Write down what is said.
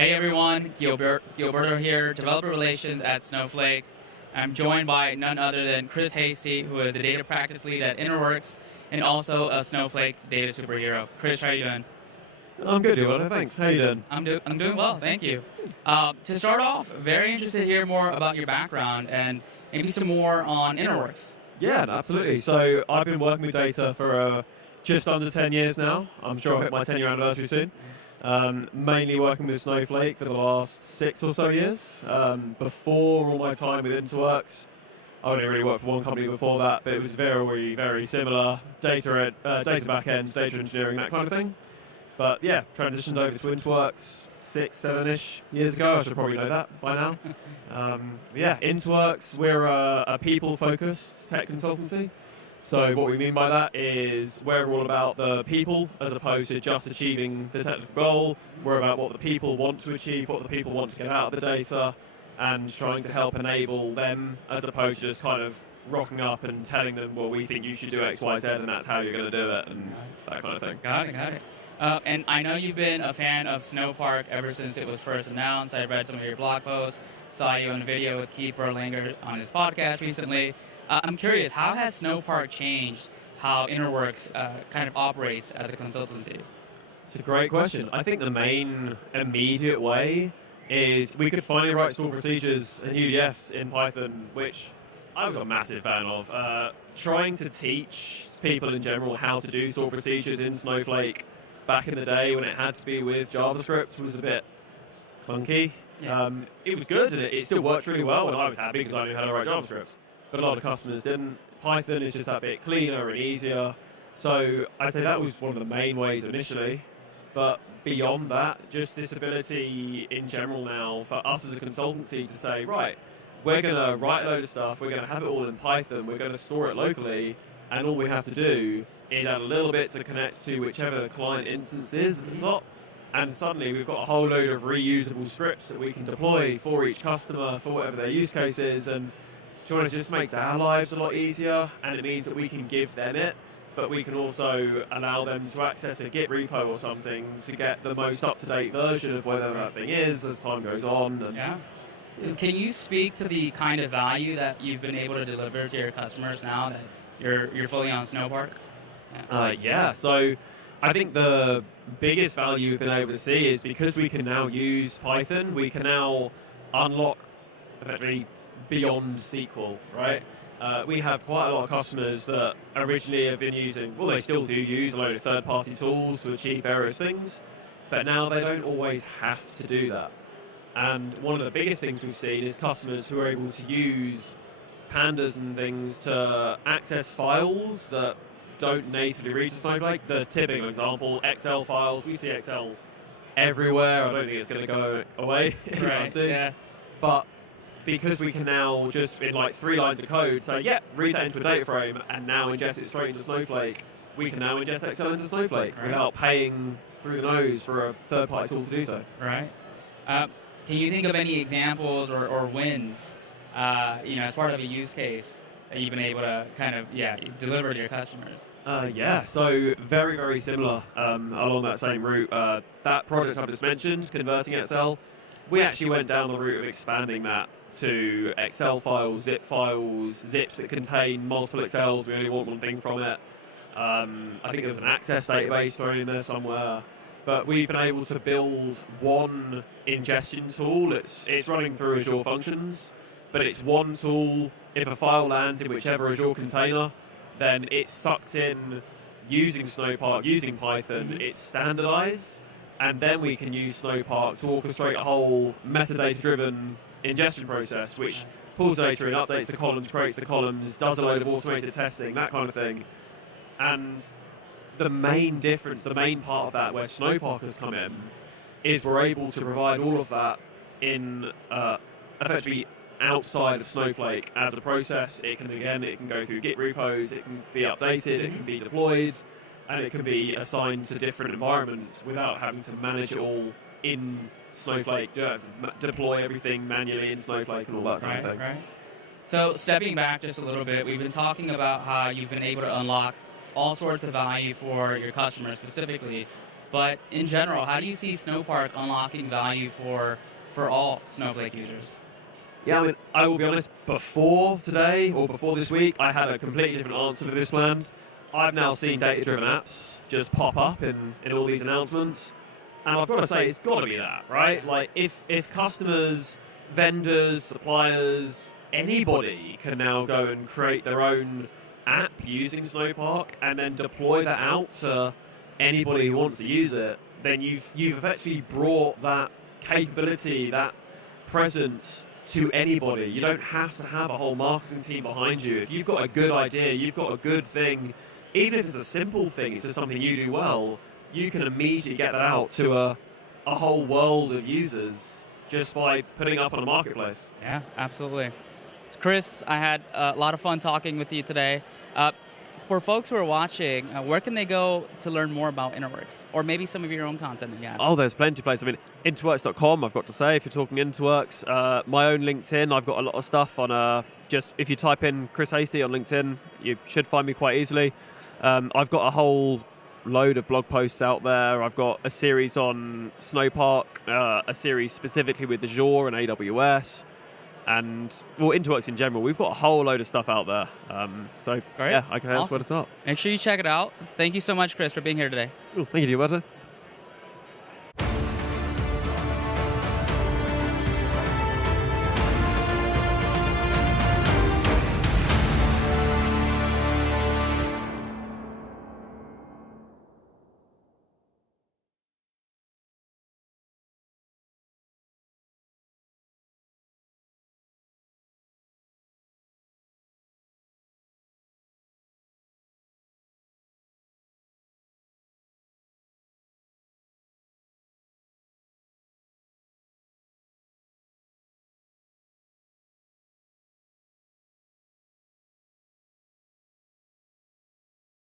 Hey everyone, Gilberto here, Developer Relations at Snowflake. I'm joined by none other than Chris Hastie, who is the Data Practice Lead at InterWorks and also a Snowflake Data Superhero. Chris, how are you doing? I'm good, Gilberto. Thanks. How you doing? I'm doing well, thank you. To start off, very interested to hear more about your background and maybe some more on InterWorks. Yeah, absolutely. So I've been working with data for just under 10 years now. I'm sure I'll hit my 10-year anniversary soon. Mainly working with Snowflake for the last 6 or so years. Before all my time with InterWorks, I only really worked for one company before that, but it was very, very similar. Data backend, data engineering, that kind of thing. But yeah, transitioned over to InterWorks 6, 7-ish years ago. I should probably know that by now. InterWorks, we're a people-focused tech consultancy. So what we mean by that is we're all about the people as opposed to just achieving the technical goal. We're about what the people want to achieve, what the people want to get out of the data, and trying to help enable them as opposed to just kind of rocking up and telling them, well, we think you should do X, Y, Z, and that's how you're going to do it, and that kind of thing. Got it. And I know you've been a fan of Snowpark ever since it was first announced. I read some of your blog posts, saw you on a video with Keith Berlinger on his podcast recently. I'm curious, how has Snowpark changed how InterWorks kind of operates as a consultancy? It's a great question. I think the main immediate way is we could finally write stored procedures and UDFs in Python, which I was a massive fan of. Trying to teach people in general how to do stored procedures in Snowflake back in the day when it had to be with JavaScript was a bit clunky. Yeah. It was good and it still worked really well, and I was happy because I knew how to write JavaScript. But a lot of customers didn't. Python is just that bit cleaner and easier. So I'd say that was one of the main ways initially. But beyond that, just this ability in general now for us as a consultancy to say, right, we're going to write a load of stuff, we're going to have it all in Python, we're going to store it locally, and all we have to do is add a little bit to connect to whichever the client instance is at the top, and suddenly we've got a whole load of reusable scripts that we can deploy for each customer, for whatever their use case is, and it just makes our lives a lot easier, and it means that we can give them it, but we can also allow them to access a Git repo or something to get the most up-to-date version of whatever that thing is as time goes on. And yeah. Can you speak to the kind of value that you've been able to deliver to your customers now that you're fully on Snowpark? So I think the biggest value we've been able to see is because we can now use Python, we can now unlock effectively beyond SQL, right? We have quite a lot of customers that originally have been using, well, they still do use a load of third-party tools to achieve various things, but now they don't always have to do that. And one of the biggest things we've seen is customers who are able to use pandas and things to access files that don't natively read to Snowflake. The typical example, Excel files. We see Excel everywhere. I don't think it's going to go away anytime soon. Yeah. But because we can now just in like 3 lines of code say, yeah, read that into a data frame and now ingest it straight into Snowflake, we can now ingest Excel into Snowflake without paying through the nose for a third-party tool to do so. Right. Can you think of any examples or wins, as part of a use case that you've been able to kind of, deliver to your customers? So very, very similar along that same route. That project I just mentioned, converting Excel, we actually went down the route of expanding that to Excel files, zips that contain multiple Excels. We only want one thing from it. I think there's an access database thrown in there somewhere. But we've been able to build one ingestion tool. It's running through Azure Functions, but it's one tool. If a file lands in whichever Azure container, then it's sucked in using Snowpark, using Python. It's standardized, and then we can use Snowpark to orchestrate a whole metadata-driven ingestion process, which pulls data in, updates the columns, creates the columns, does a load of automated testing, that kind of thing. And the main difference, the main part of that where Snowpark has come in, is we're able to provide all of that in effectively outside of Snowflake as a process. It can go through Git repos, it can be updated, it can be deployed, and it can be assigned to different environments without having to manage it all in Snowflake. You have to deploy everything manually in Snowflake and all that kind of thing. Right. So stepping back just a little bit, we've been talking about how you've been able to unlock all sorts of value for your customers specifically. But in general, how do you see Snowpark unlocking value for all Snowflake users? Yeah, I mean, I will be honest, before today or before this week, I had a completely different answer for this planned. I've now seen data-driven apps just pop up in all these announcements. And I've got to say, it's got to be that, right? Like, if customers, vendors, suppliers, anybody can now go and create their own app using Snowpark and then deploy that out to anybody who wants to use it, then you've effectively brought that capability, that presence to anybody. You don't have to have a whole marketing team behind you. If you've got a good idea, you've got a good thing, even if it's a simple thing, it's just something you do well, you can immediately get that out to a whole world of users just by putting it up on a marketplace. Yeah, absolutely. So Chris, I had a lot of fun talking with you today. For folks who are watching, where can they go to learn more about InterWorks? Or maybe some of your own content that you have? Oh, there's plenty of places. I mean, InterWorks.com, I've got to say, if you're talking InterWorks. My own LinkedIn, I've got a lot of stuff on, just if you type in Chris Hastie on LinkedIn, you should find me quite easily. I've got a whole load of blog posts out there. I've got a series on Snowpark, a series specifically with Azure and AWS. And, well, InterWorks in general, we've got a whole load of stuff out there. So, Great. yeah, I can that's what it's up. Make sure you check it out. Thank you so much, Chris, for being here today. Cool. Thank you, Gilberto.